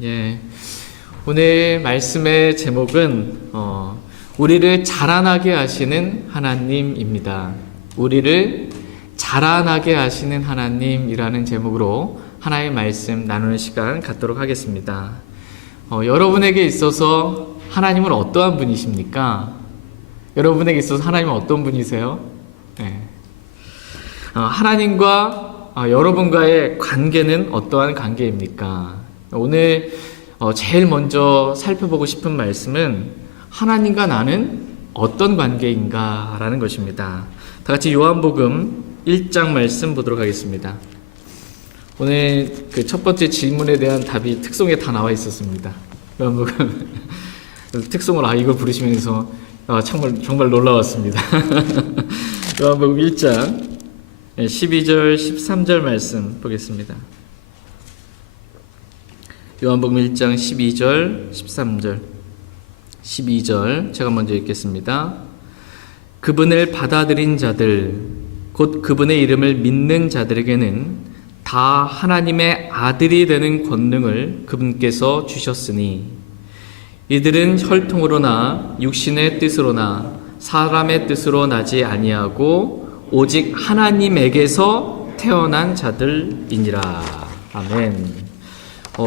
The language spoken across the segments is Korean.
예, 오늘 말씀의 제목은 우리를 자라나게 하시는 하나님입니다. 우리를 자라나게 하시는 하나님이라는 제목으로 하나의 말씀 나누는 시간 갖도록 하겠습니다. 여러분에게 있어서 하나님은 어떠한 분이십니까? 여러분에게 있어서 하나님은 어떤 분이세요? 네. 하나님과 여러분과의 관계는 어떠한 관계입니까? 오늘 제일 먼저 살펴보고 싶은 말씀은 하나님과 나는 어떤 관계인가 라는 것입니다. 다 같이 요한복음 1장 말씀 보도록 하겠습니다. 오늘 그 첫 번째 질문에 대한 답이 특송에 다 나와 있었습니다. 요한복음 특송을 이걸 부르시면서 정말 놀라웠습니다. 요한복음 1장 12절 13절 말씀 보겠습니다. 요한복음 1장 12절 13절 12절 제가 먼저 읽겠습니다. 그분을 받아들인 자들 곧 그분의 이름을 믿는 자들에게는 다 하나님의 아들이 되는 권능을 그분께서 주셨으니 이들은 혈통으로나 육신의 뜻으로나 사람의 뜻으로 나지 아니하고 오직 하나님에게서 태어난 자들이니라. 아멘.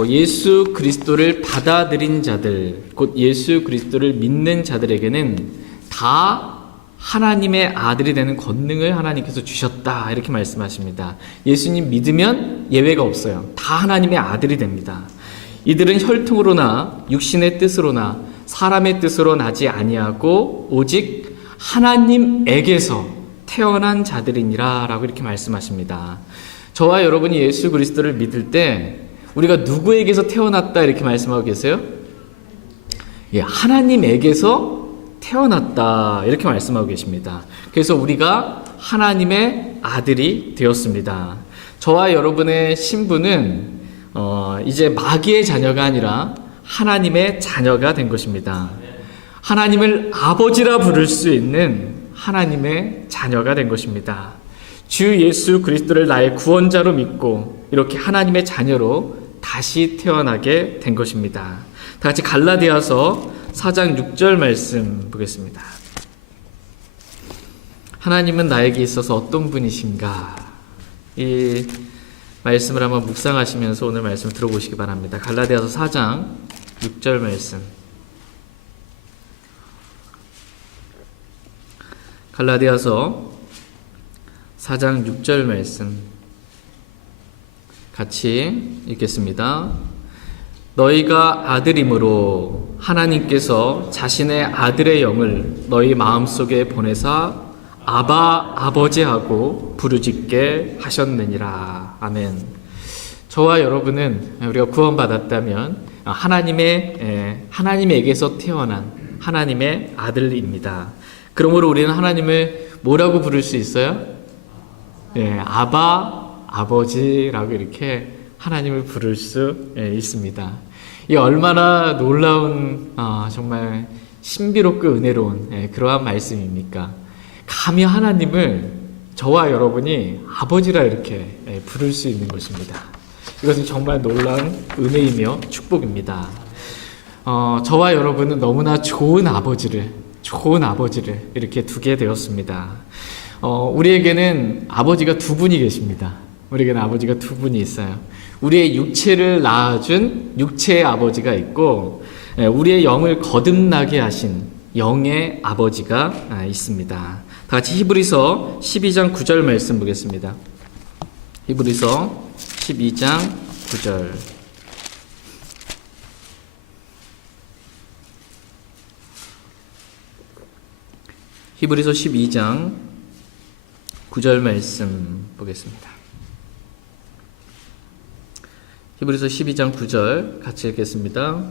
예수 그리스도를 받아들인 자들, 곧 예수 그리스도를 믿는 자들에게는 다 하나님의 아들이 되는 권능을 하나님께서 주셨다. 이렇게 말씀하십니다. 예수님 믿으면 예외가 없어요. 다 하나님의 아들이 됩니다. 이들은 혈통으로나 육신의 뜻으로나 사람의 뜻으로 나지 아니하고 오직 하나님에게서 태어난 자들이니라 라고 이렇게 말씀하십니다. 저와 여러분이 예수 그리스도를 믿을 때 우리가 누구에게서 태어났다 이렇게 말씀하고 계세요? 하나님에게서 태어났다 이렇게 말씀하고 계십니다. 그래서 우리가 하나님의 아들이 되었습니다. 저와 여러분의 신분은 이제 마귀의 자녀가 아니라 하나님의 자녀가 된 것입니다. 하나님을 아버지라 부를 수 있는 하나님의 자녀가 된 것입니다. 주 예수 그리스도를 나의 구원자로 믿고 이렇게 하나님의 자녀로 다시 태어나게 된 것입니다. 다 같이 갈라디아서 4장 6절 말씀 보겠습니다. 하나님은 나에게 있어서 어떤 분이신가? 이 말씀을 한번 묵상하시면서 오늘 말씀 들어보시기 바랍니다. 갈라디아서 4장 6절 말씀. 갈라디아서 4장 6절 말씀 같이 읽겠습니다. 너희가 아들이므로 하나님께서 자신의 아들의 영을 너희 마음속에 보내사 아바 아버지하고 부르짖게 하셨느니라. 아멘. 저와 여러분은 우리가 구원받았다면 하나님에게서 태어난 하나님의 아들입니다. 그러므로 우리는 하나님을 뭐라고 부를 수 있어요? 아바 아버지라고 이렇게 하나님을 부를 수 있습니다. 이 얼마나 놀라운 정말 신비롭고 은혜로운 그러한 말씀입니까? 감히 하나님을 저와 여러분이 아버지라 이렇게 부를 수 있는 것입니다. 이것은 정말 놀라운 은혜이며 축복입니다. 저와 여러분은 너무나 좋은 아버지를 이렇게 두게 되었습니다. 우리에게는 아버지가 두 분이 계십니다. 우리에게는 아버지가 두 분이 있어요. 우리의 육체를 낳아준 육체의 아버지가 있고 우리의 영을 거듭나게 하신 영의 아버지가 있습니다. 다 같이 히브리서 12장 9절 말씀 보겠습니다. 히브리서 12장 9절. 히브리서 12장 9절 말씀 보겠습니다. 히브리서 12장 9절 같이 읽겠습니다.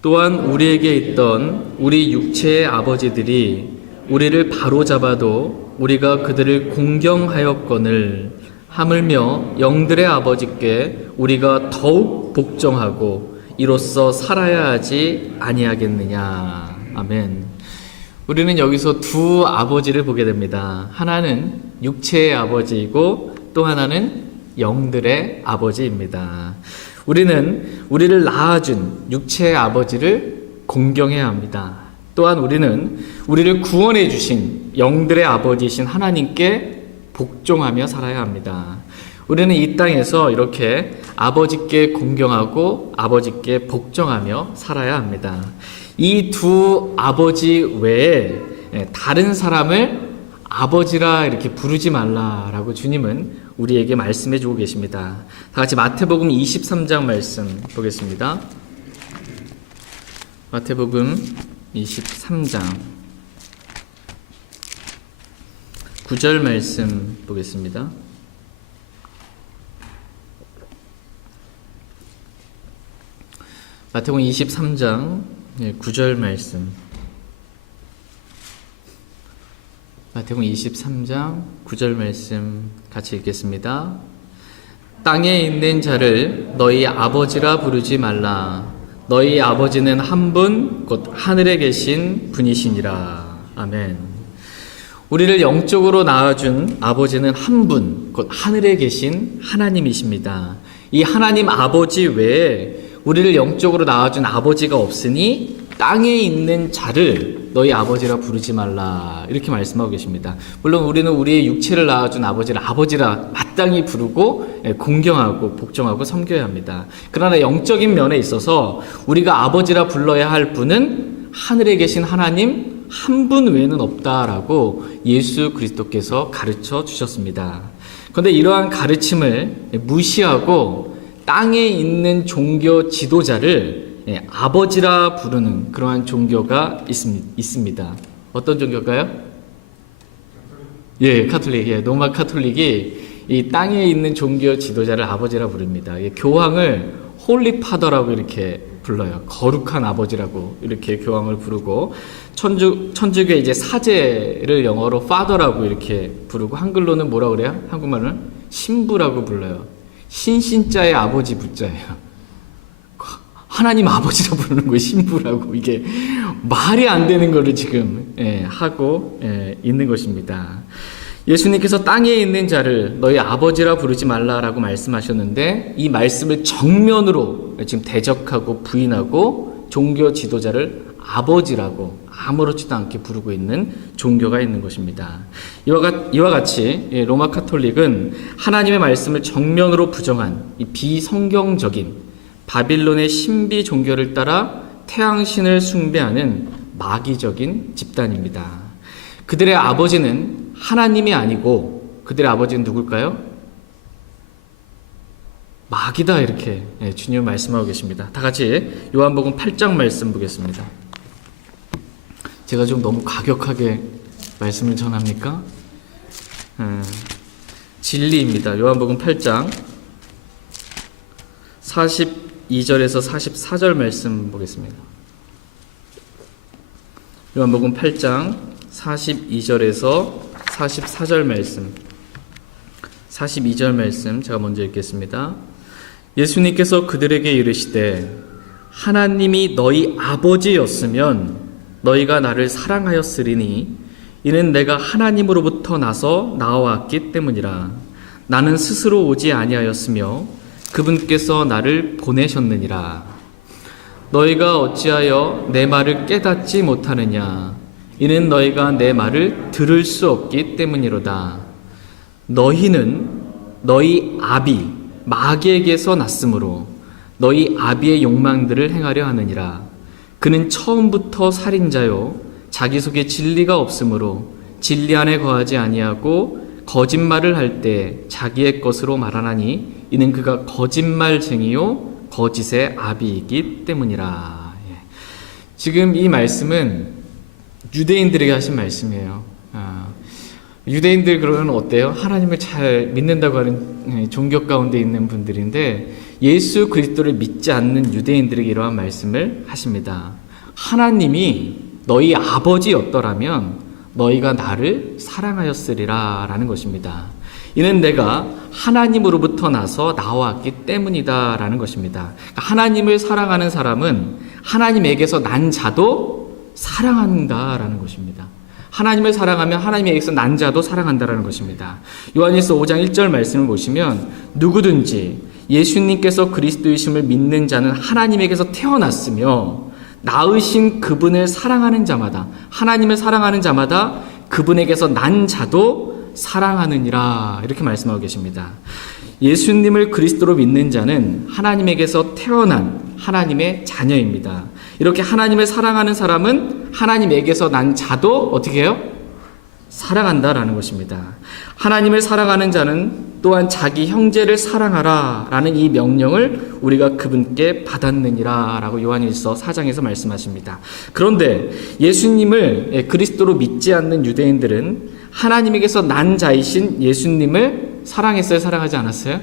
또한 우리에게 있던 우리 육체의 아버지들이 우리를 바로잡아도 우리가 그들을 공경하였거늘 하물며 영들의 아버지께 우리가 더욱 복종하고 이로써 살아야 하지 아니하겠느냐. 아멘. 우리는 여기서 두 아버지를 보게 됩니다. 하나는 육체의 아버지이고 또 하나는 영들의 아버지입니다. 우리는 우리를 낳아준 육체의 아버지를 공경해야 합니다. 또한 우리는 우리를 구원해 주신 영들의 아버지이신 하나님께 복종하며 살아야 합니다. 우리는 이 땅에서 이렇게 아버지께 공경하고 아버지께 복종하며 살아야 합니다. 이 두 아버지 외에 다른 사람을 아버지라 이렇게 부르지 말라라고 주님은 우리에게 말씀해 주고 계십니다. 다 같이 마태복음 23장 말씀 보겠습니다. 마태복음 23장 9절 말씀 보겠습니다. 마태복음 23장 9절 말씀. 마태복음 23장 9절 말씀 같이 읽겠습니다. 땅에 있는 자를 너희 아버지라 부르지 말라. 너희 아버지는 한 분 곧 하늘에 계신 분이시니라. 아멘. 우리를 영적으로 낳아준 아버지는 한 분 곧 하늘에 계신 하나님이십니다. 이 하나님 아버지 외에 우리를 영적으로 낳아준 아버지가 없으니 땅에 있는 자를 너희 아버지라 부르지 말라 이렇게 말씀하고 계십니다. 물론 우리는 우리의 육체를 낳아준 아버지를 아버지라 마땅히 부르고 공경하고 복종하고 섬겨야 합니다. 그러나 영적인 면에 있어서 우리가 아버지라 불러야 할 분은 하늘에 계신 하나님 한 분 외에는 없다라고 예수 그리스도께서 가르쳐 주셨습니다. 그런데 이러한 가르침을 무시하고 땅에 있는 종교 지도자를 아버지라 부르는 그러한 종교가 있습니다. 어떤 종교일까요? 카톨릭. 로마 카톨릭이 이 땅에 있는 종교 지도자를 아버지라 부릅니다. 교황을 홀리 파더라고 이렇게 불러요. 거룩한 아버지라고 이렇게 교황을 부르고, 천주교 이제 사제를 영어로 father라고 이렇게 부르고, 한글로는 뭐라 그래요? 한국말은 신부라고 불러요. 신신자의 아버지 부자예요. 하나님 아버지라 부르는 거예요. 신부라고. 이게 말이 안 되는 거를 지금 하고 있는 것입니다. 예수님께서 땅에 있는 자를 너희 아버지라 부르지 말라라고 말씀하셨는데, 이 말씀을 정면으로 지금 대적하고 부인하고 종교 지도자를 아버지라고 아무렇지도 않게 부르고 있는 종교가 있는 것입니다. 이와 같이 로마 카톨릭은 하나님의 말씀을 정면으로 부정한 이 비성경적인 바빌론의 신비 종교를 따라 태양신을 숭배하는 마귀적인 집단입니다. 그들의 아버지는 하나님이 아니고 그들의 아버지는 누굴까요? 마귀다, 이렇게 주님 말씀하고 계십니다. 다 같이 요한복음 8장 말씀 보겠습니다. 제가 좀 너무 과격하게 말씀을 전합니까? 진리입니다. 요한복음 8장 42절에서 44절 말씀 보겠습니다. 요한복음 8장 42절에서 44절 말씀, 42절 말씀 제가 먼저 읽겠습니다. 예수님께서 그들에게 이르시되 하나님이 너희 아버지였으면 너희가 나를 사랑하였으리니 이는 내가 하나님으로부터 나서 나와왔기 때문이라. 나는 스스로 오지 아니하였으며 그분께서 나를 보내셨느니라. 너희가 어찌하여 내 말을 깨닫지 못하느냐. 이는 너희가 내 말을 들을 수 없기 때문이로다. 너희는 너희 아비 마귀에게서 났으므로 너희 아비의 욕망들을 행하려 하느니라. 그는 처음부터 살인자요 자기 속에 진리가 없으므로 진리 안에 거하지 아니하고 거짓말을 할 때 자기의 것으로 말하나니 이는 그가 거짓말쟁이요 거짓의 아비이기 때문이라. 지금 이 말씀은 유대인들에게 하신 말씀이에요. 유대인들 그러면 어때요? 하나님을 잘 믿는다고 하는 종교 가운데 있는 분들인데 예수 그리스도를 믿지 않는 유대인들에게 이러한 말씀을 하십니다. 하나님이 너희 아버지였더라면 너희가 나를 사랑하였으리라 라는 것입니다. 이는 내가 하나님으로부터 나서 나왔기 때문이다 라는 것입니다. 하나님을 사랑하는 사람은 하나님에게서 난 자도 사랑한다 라는 것입니다. 하나님을 사랑하면 하나님에게서 난 자도 사랑한다라는 것입니다. 요한일서 5장 1절 말씀을 보시면 누구든지 예수님께서 그리스도이심을 믿는 자는 하나님에게서 태어났으며 낳으신 그분을 사랑하는 자마다, 하나님을 사랑하는 자마다 그분에게서 난 자도 사랑하느니라, 이렇게 말씀하고 계십니다. 예수님을 그리스도로 믿는 자는 하나님에게서 태어난 하나님의 자녀입니다. 이렇게 하나님을 사랑하는 사람은 하나님에게서 난 자도 어떻게 해요? 사랑한다라는 것입니다. 하나님을 사랑하는 자는 또한 자기 형제를 사랑하라 라는 이 명령을 우리가 그분께 받았느니라 라고 요한일서 4장에서 말씀하십니다. 그런데 예수님을 그리스도로 믿지 않는 유대인들은 하나님에게서 난 자이신 예수님을 사랑했어요? 사랑하지 않았어요?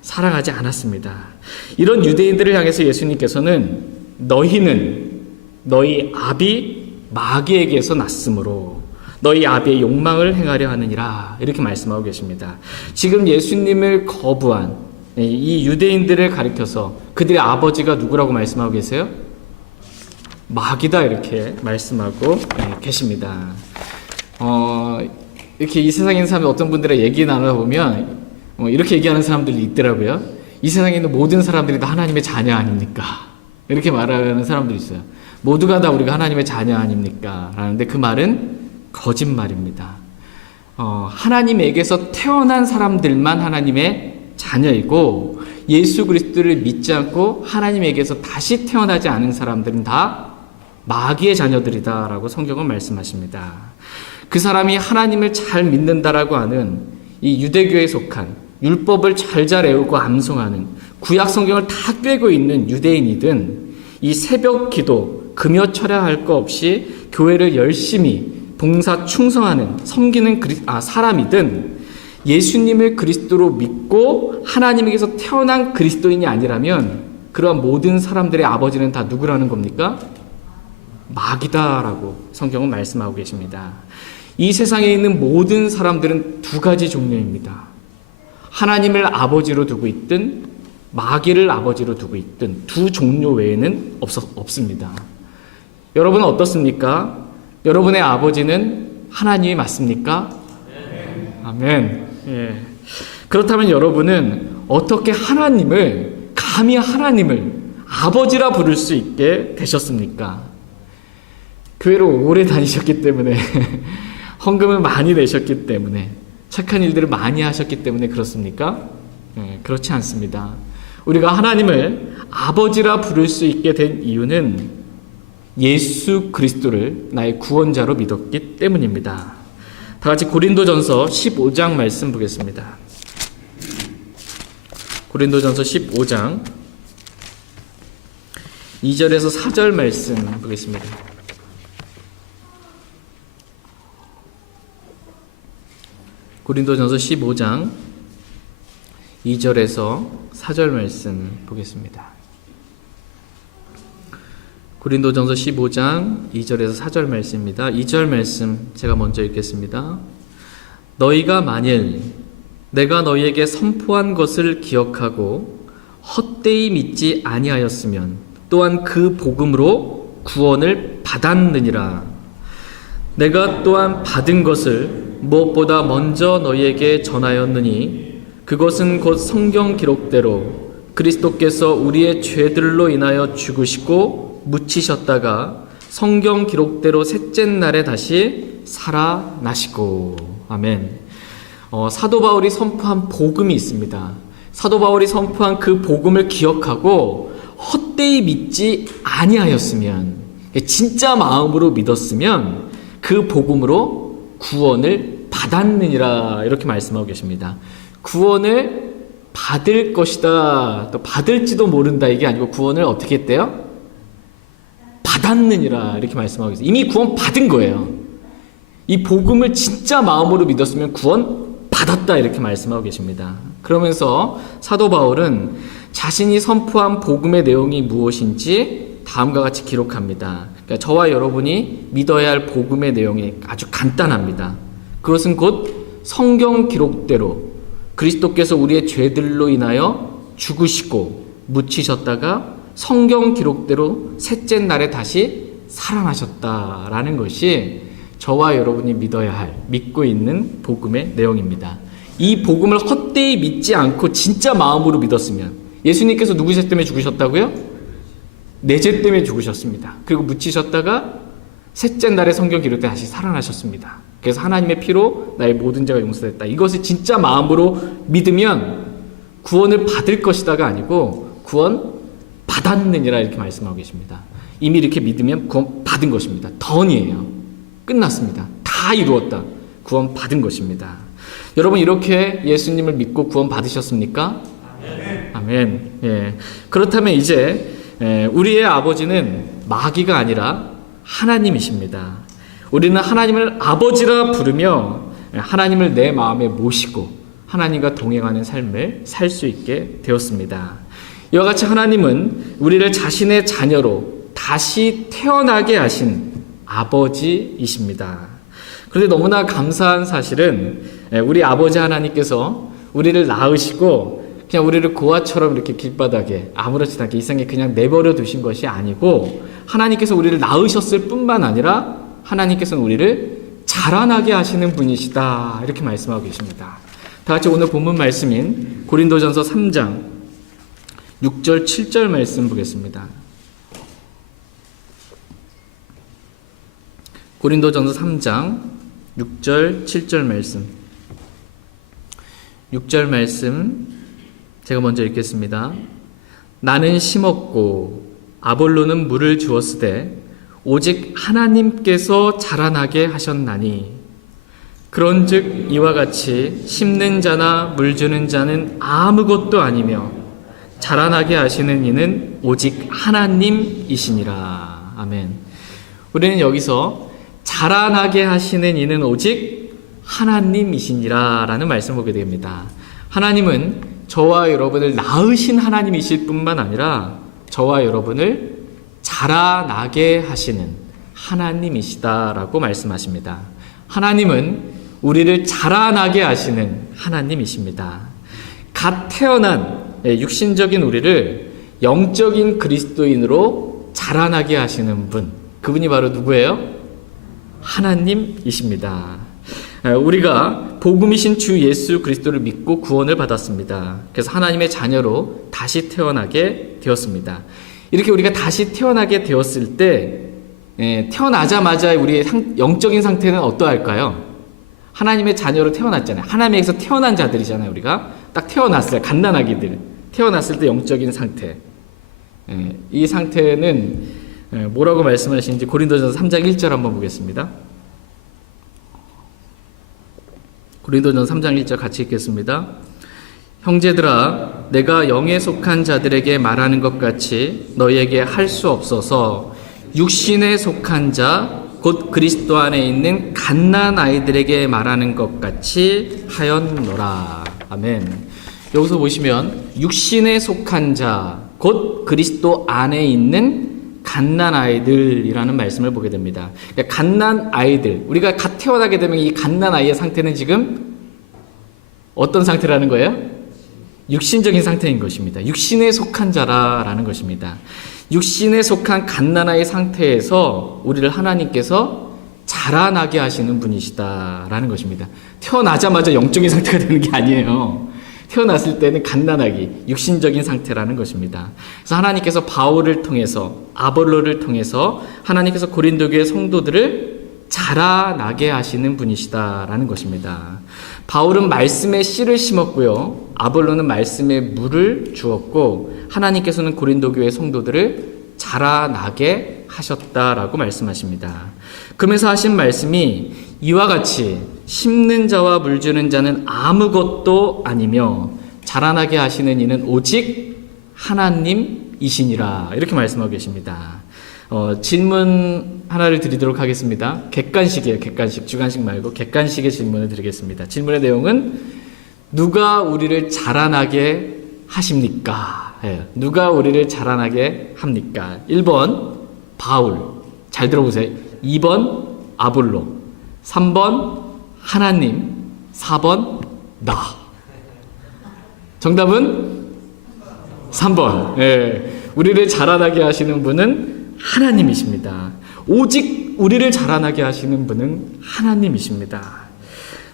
사랑하지 않았습니다. 이런 유대인들을 향해서 예수님께서는 너희는 너희 아비 마귀에게서 났으므로 너희 아비의 욕망을 행하려 하느니라, 이렇게 말씀하고 계십니다. 지금 예수님을 거부한 이 유대인들을 가리켜서 그들의 아버지가 누구라고 말씀하고 계세요? 마귀다, 이렇게 말씀하고 계십니다. 이렇게 이 세상에 있는 사람들 어떤 분들의 얘기 나눠보면 이렇게 얘기하는 사람들이 있더라고요. 이 세상에 있는 모든 사람들이 다 하나님의 자녀 아닙니까? 이렇게 말하는 사람들이 있어요. 모두가 다 우리가 하나님의 자녀 아닙니까? 라는데 그 말은 거짓말입니다. 하나님에게서 태어난 사람들만 하나님의 자녀이고 예수 그리스도를 믿지 않고 하나님에게서 다시 태어나지 않은 사람들은 다 마귀의 자녀들이다 라고 성경은 말씀하십니다. 그 사람이 하나님을 잘 믿는다라고 하는 이 유대교에 속한 율법을 잘 외우고 암송하는 구약 성경을 다 꿰고 있는 유대인이든 이 새벽 기도 금요 철야할 거 없이 교회를 열심히 봉사 충성하는 섬기는 사람이든 예수님을 그리스도로 믿고 하나님에게서 태어난 그리스도인이 아니라면 그러한 모든 사람들의 아버지는 다 누구라는 겁니까? 마귀다라고 성경은 말씀하고 계십니다. 이 세상에 있는 모든 사람들은 두 가지 종류입니다. 하나님을 아버지로 두고 있든 마귀를 아버지로 두고 있든 두 종류 외에는 없습니다. 여러분은 어떻습니까? 여러분의 아버지는 하나님이 맞습니까? 아멘. 예. 그렇다면 여러분은 어떻게 감히 하나님을 아버지라 부를 수 있게 되셨습니까? 교회를 오래 다니셨기 때문에 헌금을 많이 내셨기 때문에 착한 일들을 많이 하셨기 때문에 그렇습니까? 예, 그렇지 않습니다. 우리가 하나님을 아버지라 부를 수 있게 된 이유는 예수 그리스도를 나의 구원자로 믿었기 때문입니다. 다 같이 고린도전서 15장 말씀 보겠습니다. 고린도전서 15장 2절에서 4절 말씀 보겠습니다. 고린도전서 15장 2절에서 4절 말씀 보겠습니다. 고린도전서 15장 2절에서 4절 말씀입니다. 2절 말씀 제가 먼저 읽겠습니다. 너희가 만일 내가 너희에게 선포한 것을 기억하고 헛되이 믿지 아니하였으면 또한 그 복음으로 구원을 받았느니라. 내가 또한 받은 것을 무엇보다 먼저 너희에게 전하였느니 그것은 곧 성경 기록대로 그리스도께서 우리의 죄들로 인하여 죽으시고 묻히셨다가 성경 기록대로 셋째 날에 다시 살아나시고. 아멘. 사도 바울이 선포한 복음이 있습니다. 사도 바울이 선포한 그 복음을 기억하고 헛되이 믿지 아니하였으면, 진짜 마음으로 믿었으면 그 복음으로 구원을 받았느니라, 이렇게 말씀하고 계십니다. 구원을 받을 것이다, 또 받을지도 모른다, 이게 아니고 구원을 어떻게 했대요? 받았느니라, 이렇게 말씀하고 있어요. 이미 구원 받은 거예요. 이 복음을 진짜 마음으로 믿었으면 구원 받았다, 이렇게 말씀하고 계십니다. 그러면서 사도 바울은 자신이 선포한 복음의 내용이 무엇인지 다음과 같이 기록합니다. 그러니까 저와 여러분이 믿어야 할 복음의 내용이 아주 간단합니다. 그것은 곧 성경 기록대로 그리스도께서 우리의 죄들로 인하여 죽으시고 묻히셨다가 성경 기록대로 셋째 날에 다시 살아나셨다라는 것이 저와 여러분이 믿어야 할, 믿고 있는 복음의 내용입니다. 이 복음을 헛되이 믿지 않고 진짜 마음으로 믿었으면, 예수님께서 누구 죄 때문에 죽으셨다고요? 내 죄 때문에 죽으셨습니다. 그리고 묻히셨다가 셋째 날에 성경 기록때 다시 살아나셨습니다. 그래서 하나님의 피로 나의 모든 죄가 용서됐다. 이것을 진짜 마음으로 믿으면 구원을 받을 것이다가 아니고 구원 받았느니라 이렇게 말씀하고 계십니다. 이미 이렇게 믿으면 구원 받은 것입니다. 던이에요. 끝났습니다. 다 이루었다. 구원 받은 것입니다. 여러분 이렇게 예수님을 믿고 구원 받으셨습니까? 아멘. 예. 그렇다면 이제 우리의 아버지는 마귀가 아니라 하나님이십니다. 우리는 하나님을 아버지라 부르며 하나님을 내 마음에 모시고 하나님과 동행하는 삶을 살 수 있게 되었습니다. 이와 같이 하나님은 우리를 자신의 자녀로 다시 태어나게 하신 아버지이십니다. 그런데 너무나 감사한 사실은 우리 아버지 하나님께서 우리를 낳으시고 그냥 우리를 고아처럼 이렇게 길바닥에 아무렇지도 않게 이 세상에 그냥 내버려 두신 것이 아니고, 하나님께서 우리를 낳으셨을 뿐만 아니라 하나님께서는 우리를 자라나게 하시는 분이시다 이렇게 말씀하고 계십니다. 다 같이 오늘 본문 말씀인 고린도전서 3장 6절 7절 말씀 보겠습니다. 고린도전서 3장 6절 7절 말씀. 6절 말씀 제가 먼저 읽겠습니다. 나는 심었고 아볼로는 물을 주었으되 오직 하나님께서 자라나게 하셨나니, 그런즉 이와 같이 심는 자나 물 주는 자는 아무것도 아니며 자라나게 하시는 이는 오직 하나님이시니라. 아멘. 우리는 여기서 자라나게 하시는 이는 오직 하나님이시니라 라는 말씀을 보게 됩니다. 하나님은 저와 여러분을 낳으신 하나님이실 뿐만 아니라 저와 여러분을 자라나게 하시는 하나님이시다라고 말씀하십니다. 하나님은 우리를 자라나게 하시는 하나님이십니다. 갓 태어난 육신적인 우리를 영적인 그리스도인으로 자라나게 하시는 분, 그분이 바로 누구예요? 하나님이십니다. 우리가 복음이신 주 예수 그리스도를 믿고 구원을 받았습니다. 그래서 하나님의 자녀로 다시 태어나게 되었습니다. 이렇게 우리가 다시 태어나게 되었을 때 태어나자마자 우리의 영적인 상태는 어떠할까요? 하나님의 자녀로 태어났잖아요. 하나님에게서 태어난 자들이잖아요. 우리가 딱 태어났을 때, 갓난아기들 태어났을 때 영적인 상태, 이 상태는 뭐라고 말씀하시는지 고린도전서 3장 1절 한번 보겠습니다. 고린도전서 3장 1절 같이 읽겠습니다. 형제들아, 내가 영에 속한 자들에게 말하는 것 같이 너희에게 할 수 없어서 육신에 속한 자 곧 그리스도 안에 있는 갓난 아이들에게 말하는 것 같이 하였노라. 아멘. 여기서 보시면 육신에 속한 자 곧 그리스도 안에 있는 갓난 아이들이라는 말씀을 보게 됩니다. 그러니까 갓난 아이들, 우리가 갓 태어나게 되면 이 갓난 아이의 상태는 지금 어떤 상태라는 거예요? 육신적인 상태인 것입니다. 육신에 속한 자라라는 것입니다. 육신에 속한 갓난아이 상태에서 우리를 하나님께서 자라나게 하시는 분이시다라는 것입니다. 태어나자마자 영적인 상태가 되는 게 아니에요. 태어났을 때는 갓난아기, 육신적인 상태라는 것입니다. 그래서 하나님께서 바울을 통해서, 아볼로를 통해서 하나님께서 고린도 교회 성도들을 자라나게 하시는 분이시다라는 것입니다. 바울은 말씀의 씨를 심었고요, 아볼로는 말씀의 물을 주었고, 하나님께서는 고린도 교회 성도들을 자라나게 하셨다라고 말씀하십니다. 그러면서 하신 말씀이 이와 같이 심는 자와 물 주는 자는 아무것도 아니며 자라나게 하시는 이는 오직 하나님이시니라, 이렇게 말씀하고 계십니다. 질문 하나를 드리도록 하겠습니다. 객관식이에요. 객관식. 주관식 말고 객관식의 질문을 드리겠습니다. 질문의 내용은 누가 우리를 자라나게 하십니까? 누가 우리를 자라나게 합니까? 1번 바울, 잘 들어보세요. 2번 아볼로, 3번 하나님, 4번 나. 정답은 3번. 우리를 자라나게 하시는 분은 하나님이십니다. 오직 우리를 자라나게 하시는 분은 하나님이십니다.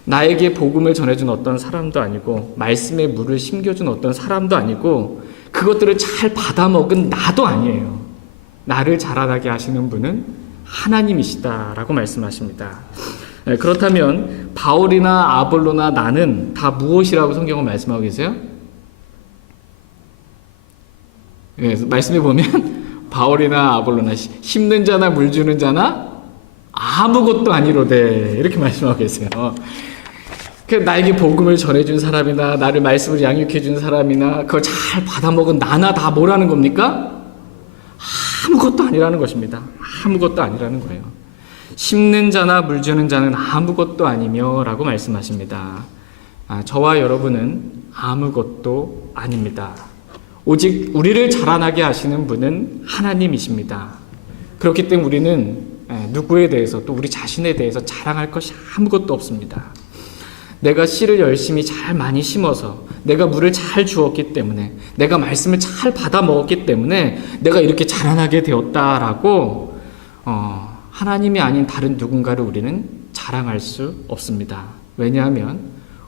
나에게 복음을 전해준 어떤 사람도 아니고 말씀의 물을 심겨준 어떤 사람도 아니고 그것들을 잘 받아먹은 나도 아니에요. 나를 자라나게 하시는 분은 하나님이시다라고 말씀하십니다. 그렇다면 바울이나 아볼로나 나는 다 무엇이라고 성경은 말씀하고 계세요? 말씀해 보면 바울이나 아볼로나 심는 자나 물 주는 자나 아무것도 아니로되 이렇게 말씀하고 계세요. 나에게 복음을 전해준 사람이나 나를 말씀을 양육해준 사람이나 그걸 잘 받아먹은 나나 다 뭐라는 겁니까? 아무것도 아니라는 것입니다. 아무것도 아니라는 거예요. 심는 자나 물 주는 자는 아무것도 아니며 라고 말씀하십니다. 저와 여러분은 아무것도 아닙니다. 오직 우리를 자라나게 하시는 분은 하나님이십니다. 그렇기 때문에 우리는 누구에 대해서 또 우리 자신에 대해서 자랑할 것이 아무것도 없습니다. 내가 씨를 열심히 잘 많이 심어서 내가 물을 잘 주었기 때문에 내가 말씀을 잘 받아 먹었기 때문에 내가 이렇게 자라나게 되었다라고 하나님이 아닌 다른 누군가를 우리는 자랑할 수 없습니다. 왜냐하면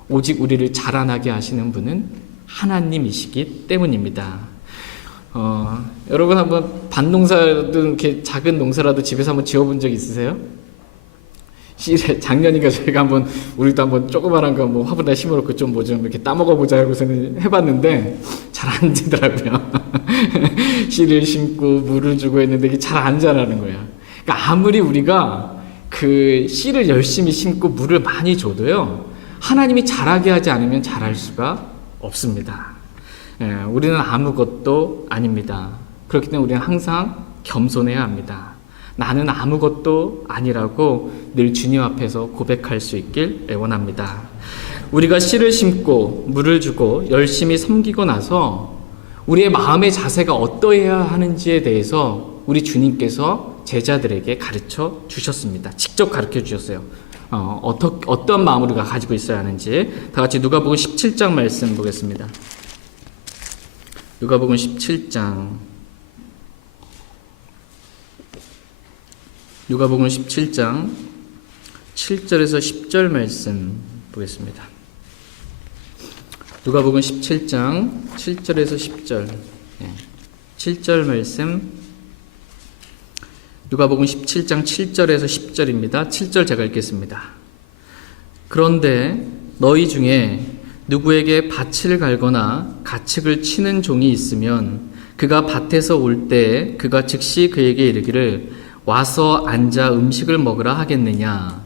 오직 우리를 자라나게 하시는 분은 하나님이시기 때문입니다. 여러분 한번 밭농사든 이렇게 작은 농사라도 집에서 한번 지어본 적 있으세요? 작년인가 저희가 한번 우리도 한번 조그만한 거 뭐 화분에다 심어놓고 좀 뭐 좀 이렇게 따먹어 보자 하고서는 해봤는데 잘 안 되더라고요. 씨를 심고 물을 주고 했는데 이게 잘 안 자라는 거야. 그러니까 아무리 우리가 그 씨를 열심히 심고 물을 많이 줘도요, 하나님이 자라게 하지 않으면 자랄 수가 없습니다. 우리는 아무것도 아닙니다. 그렇기 때문에 우리는 항상 겸손해야 합니다. 나는 아무것도 아니라고 늘 주님 앞에서 고백할 수 있길 원합니다. 우리가 씨를 심고 물을 주고 열심히 섬기고 나서 우리의 마음의 자세가 어떠해야 하는지에 대해서 우리 주님께서 제자들에게 가르쳐 주셨습니다. 직접 가르쳐 주셨어요. 어떤 마음으로 우리가 가지고 있어야 하는지. 다 같이 누가복음 17장 말씀 보겠습니다. 누가복음 17장. 누가복음 17장 7절에서 10절 말씀 보겠습니다. 누가복음 17장 7절에서 10절. 7절 말씀. 누가복음 17장 7절에서 10절입니다. 7절 제가 읽겠습니다. 그런데 너희 중에 누구에게 밭을 갈거나 가축을 치는 종이 있으면 그가 밭에서 올 때에 그가 즉시 그에게 이르기를 와서 앉아 음식을 먹으라 하겠느냐?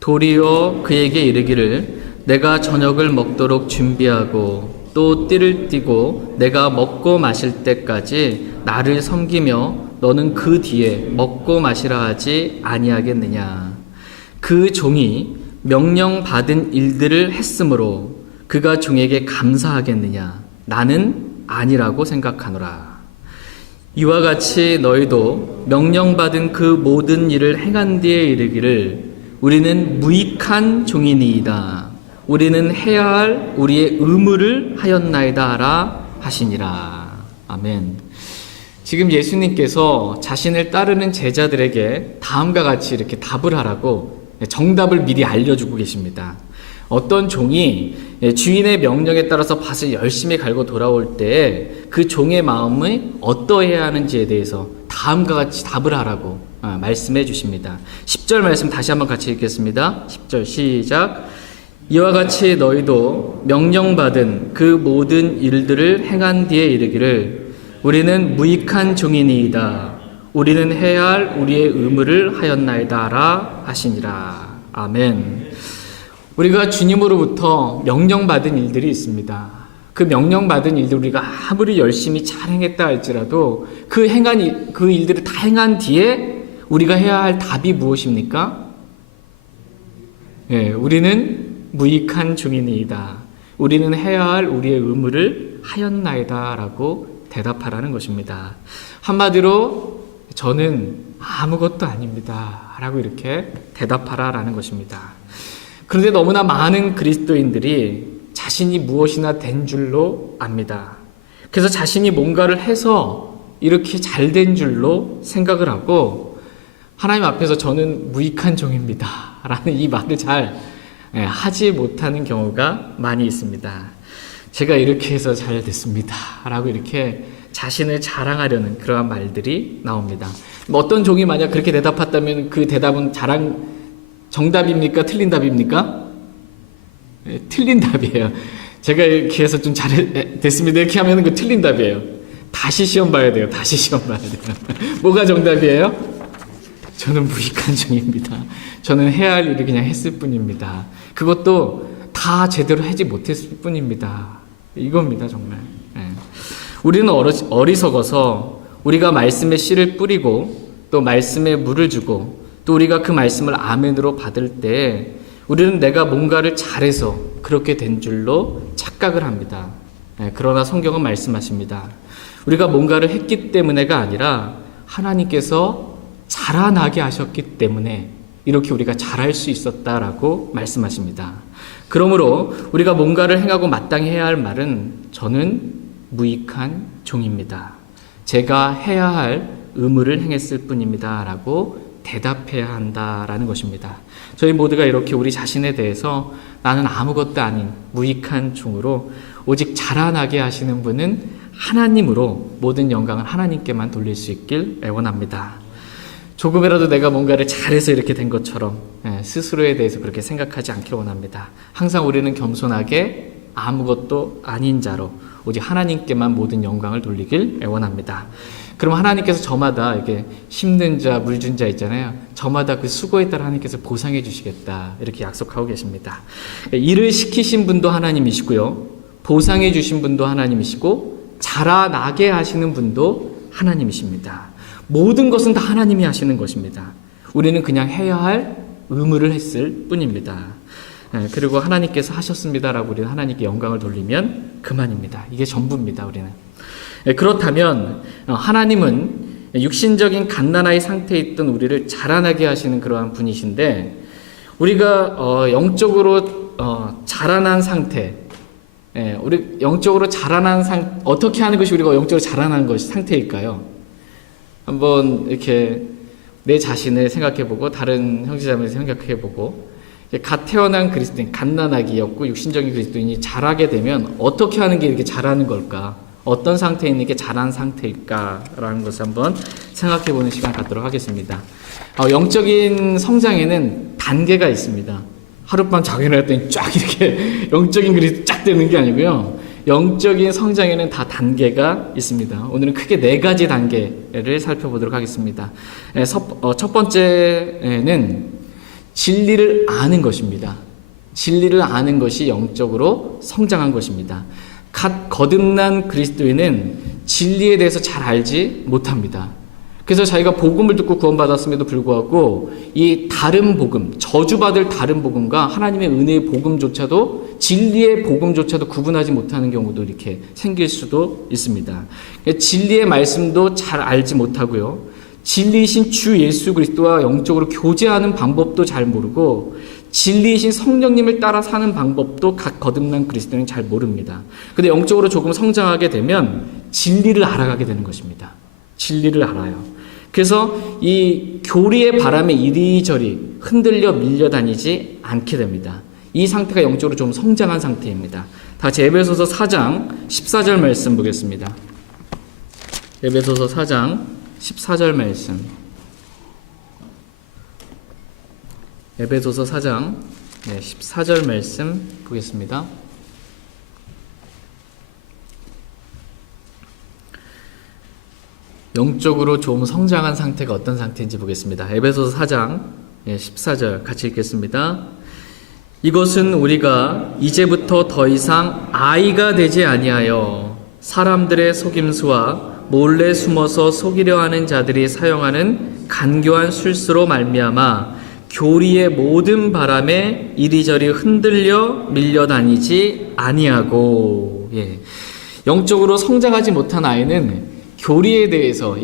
도리어 그에게 이르기를 내가 저녁을 먹도록 준비하고 또 띠를 띠고 내가 먹고 마실 때까지 나를 섬기며 너는 그 뒤에 먹고 마시라 하지 아니하겠느냐? 그 종이 명령받은 일들을 했으므로 그가 종에게 감사하겠느냐? 나는 아니라고 생각하노라. 이와 같이 너희도 명령받은 그 모든 일을 행한 뒤에 이르기를 우리는 무익한 종이니이다. 우리는 해야 할 우리의 의무를 하였나이다 하라 하시니라. 아멘. 지금 예수님께서 자신을 따르는 제자들에게 다음과 같이 이렇게 답을 하라고 정답을 미리 알려주고 계십니다. 어떤 종이 주인의 명령에 따라서 밭을 열심히 갈고 돌아올 때 그 종의 마음이 어떠해야 하는지에 대해서 다음과 같이 답을 하라고 말씀해 주십니다. 10절 말씀 다시 한번 같이 읽겠습니다. 10절 시작. 이와 같이 너희도 명령받은 그 모든 일들을 행한 뒤에 이르기를 우리는 무익한 종이니이다. 우리는 해야 할 우리의 의무를 하였나이다라 하시니라. 아멘. 우리가 주님으로부터 명령받은 일들이 있습니다. 그 명령받은 일들 우리가 아무리 열심히 잘 행했다 할지라도 그 일들을 다 행한 뒤에 우리가 해야 할 답이 무엇입니까? 우리는 무익한 종이니이다. 우리는 해야 할 우리의 의무를 하였나이다 라고 대답하라는 것입니다. 한마디로 저는 아무것도 아닙니다 라고 이렇게 대답하라라는 것입니다. 그런데 너무나 많은 그리스도인들이 자신이 무엇이나 된 줄로 압니다. 그래서 자신이 뭔가를 해서 이렇게 잘 된 줄로 생각을 하고 하나님 앞에서 저는 무익한 종입니다 라는 이 말을 잘 하지 못하는 경우가 많이 있습니다. 제가 이렇게 해서 잘 됐습니다 라고 이렇게 자신을 자랑하려는 그러한 말들이 나옵니다. 어떤 종이 만약 그렇게 대답했다면 그 대답은 정답입니까? 틀린 답입니까? 틀린 답이에요. 제가 이렇게 해서 좀 됐습니다 이렇게 하면 그 틀린 답이에요. 다시 시험 봐야 돼요. 다시 시험 봐야 돼요. 뭐가 정답이에요? 저는 무익한 종입니다. 저는 해야 할 일을 그냥 했을 뿐입니다. 그것도 다 제대로 하지 못했을 뿐입니다. 이겁니다, 정말. 우리는 어리석어서 우리가 말씀에 씨를 뿌리고 또 말씀에 물을 주고 또 우리가 그 말씀을 아멘으로 받을 때 우리는 내가 뭔가를 잘해서 그렇게 된 줄로 착각을 합니다. 그러나 성경은 말씀하십니다. 우리가 뭔가를 했기 때문에가 아니라 하나님께서 자라나게 하셨기 때문에 이렇게 우리가 잘할 수 있었다라고 말씀하십니다. 그러므로 우리가 뭔가를 행하고 마땅히 해야 할 말은 저는 무익한 종입니다. 제가 해야 할 의무를 행했을 뿐입니다. 라고 대답해야 한다라는 것입니다. 저희 모두가 이렇게 우리 자신에 대해서 나는 아무것도 아닌 무익한 종으로 오직 자라나게 하시는 분은 하나님으로 모든 영광을 하나님께만 돌릴 수 있길 애원합니다. 조금이라도 내가 뭔가를 잘해서 이렇게 된 것처럼 스스로에 대해서 그렇게 생각하지 않기를 원합니다. 항상 우리는 겸손하게 아무것도 아닌 자로 오직 하나님께만 모든 영광을 돌리길 애원합니다. 그럼 하나님께서 저마다 이렇게 힘든 자, 물 준 자 있잖아요. 저마다 그 수고에 따라 하나님께서 보상해 주시겠다 이렇게 약속하고 계십니다. 일을 시키신 분도 하나님이시고요. 보상해 주신 분도 하나님이시고 자라나게 하시는 분도 하나님이십니다. 모든 것은 다 하나님이 하시는 것입니다. 우리는 그냥 해야 할 의무를 했을 뿐입니다. 그리고 하나님께서 하셨습니다라고 우리는 하나님께 영광을 돌리면 그만입니다. 이게 전부입니다. 우리는. 그렇다면 하나님은 육신적인 갓난아이 상태에 있던 우리를 자라나게 하시는 그러한 분이신데 우리가 영적으로 자라난 상태, 우리 영적으로 자라난 어떻게 하는 것이 우리가 영적으로 자라난 것이 상태일까요? 한번 이렇게 내 자신을 생각해보고 다른 형제자매를 생각해보고 갓 태어난 그리스도인, 갓난아기였고 육신적인 그리스도인이 자라게 되면 어떻게 하는 게 이렇게 자라는 걸까? 어떤 상태에 있는 게 자란 상태일까라는 것을 한번 생각해보는 시간 갖도록 하겠습니다. 영적인 성장에는 단계가 있습니다. 하룻밤 자고 일어났더니 쫙 이렇게 영적인 그리스도 쫙 되는 게 아니고요. 영적인 성장에는 다 단계가 있습니다. 오늘은 크게 4가지 단계를 살펴보도록 하겠습니다. 첫 번째는 진리를 아는 것입니다. 진리를 아는 것이 영적으로 성장한 것입니다. 갓 거듭난 그리스도인은 진리에 대해서 잘 알지 못합니다. 그래서 자기가 복음을 듣고 구원받았음에도 불구하고 이 다른 복음, 저주받을 다른 복음과 하나님의 은혜의 복음조차도 진리의 복음조차도 구분하지 못하는 경우도 이렇게 생길 수도 있습니다. 진리의 말씀도 잘 알지 못하고요. 진리이신 주 예수 그리스도와 영적으로 교제하는 방법도 잘 모르고 진리이신 성령님을 따라 사는 방법도 각 거듭난 그리스도는 잘 모릅니다. 근데 영적으로 조금 성장하게 되면 진리를 알아가게 되는 것입니다. 진리를 알아요. 그래서 이 교리의 바람에 이리저리 흔들려 밀려다니지 않게 됩니다. 이 상태가 영적으로 좀 성장한 상태입니다. 다 같이 에베소서 4장 14절 말씀 보겠습니다. 에베소서 4장 14절 말씀. 에베소서 4장 14절 말씀 보겠습니다. 영적으로 좀 성장한 상태가 어떤 상태인지 보겠습니다. 에베소서 4장 14절 같이 읽겠습니다. 이것은 우리가 이제부터 더 이상 아이가 되지 아니하여 사람들의 속임수와 몰래 숨어서 속이려 하는 자들이 사용하는 간교한 술수로 말미암아 교리의 모든 바람에 이리저리 흔들려 밀려다니지 아니하고. 영적으로 성장하지 못한 아이는 교리에 대해서,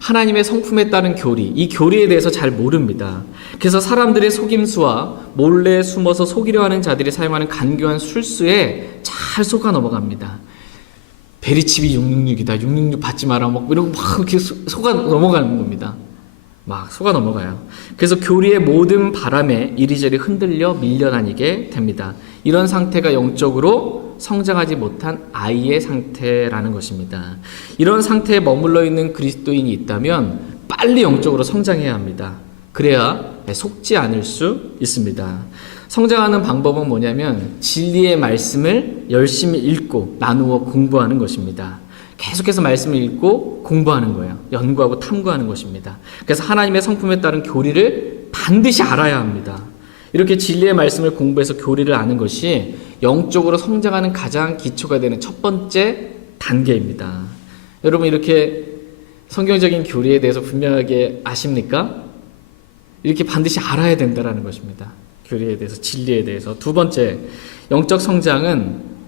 하나님의 성품에 따른 교리, 이 교리에 대해서 잘 모릅니다. 그래서 사람들의 속임수와 몰래 숨어서 속이려 하는 자들이 사용하는 간교한 술수에 잘 속아 넘어갑니다. 베리칩이 666이다. 666 받지 마라. 이러고 막 이렇게 속아 넘어가는 겁니다. 막 속아 넘어가요. 그래서 교리의 모든 바람에 이리저리 흔들려 밀려다니게 됩니다. 이런 상태가 영적으로 성장하지 못한 아이의 상태라는 것입니다. 이런 상태에 머물러 있는 그리스도인이 있다면 빨리 영적으로 성장해야 합니다. 그래야 속지 않을 수 있습니다. 성장하는 방법은 뭐냐면 진리의 말씀을 열심히 읽고 나누어 공부하는 것입니다. 계속해서 말씀을 읽고 공부하는 거예요. 연구하고 탐구하는 것입니다. 그래서 하나님의 성품에 따른 교리를 반드시 알아야 합니다. 이렇게 진리의 말씀을 공부해서 교리를 아는 것이 영적으로 성장하는 가장 기초가 되는 첫 번째 단계입니다. 여러분 이렇게 성경적인 교리에 대해서 분명하게 아십니까? 이렇게 반드시 알아야 된다는 것입니다. 교리에 대해서, 진리에 대해서. 두 번째, 영적 성장은